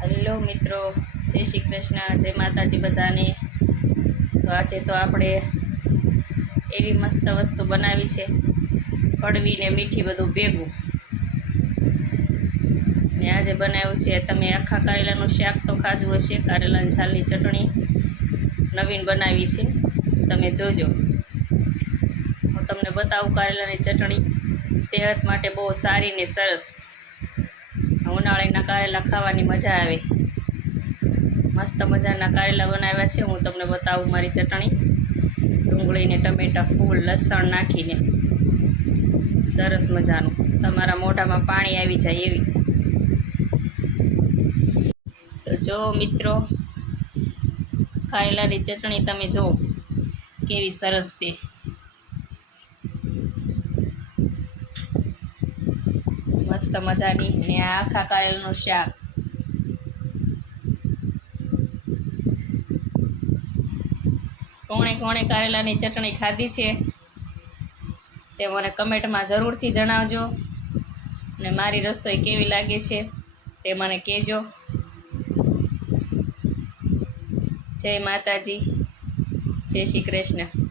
Hello મિત્રો, જય શ્રી કૃષ્ણ, જય માતાજી બધાને. તો આજે તો આપણે એવી મસ્ત વસ્તુ બનાવી છે, કડવી ને મીઠી બધું ભેગું. ને આજે બનાવ્યું છે, તમે આખા કારેલાનું શાક તો ખાધું હશે, કારેલાની છાલની ચટણી નવીન બનાવી છે, તમે જોજો. હું તમને બતાવું કારેલાની ચટણી, સેહત માટે બહુ સારી ને સરસ. કારેલા ખાવાની મજા આવે. મસ્ત મજાના કારેલા બનાવ્યા છે. હું તમને બતાવું મારી ચટણી. ડુંગળીને ટમેટા, ફૂલ, લસણ નાખીને. સરસ મજાનું. તમારા મોઢામાં પાણી આવી જાય એવી. તો જો મિત્રો, કારેલાની ચટણી તમે જુઓ કેવી સરસ છે. મસ્ત મજાની ને આખા કારેલાનું શાક. કોણે કોણે કારેલાની ચટણી ખાધી છે તે મને કમેન્ટમાં જરૂરથી જણાવજો ને મારી રસોઈ કેવી લાગે છે તે મને કહેજો. જય માતાજી. જય શ્રી કૃષ્ણ.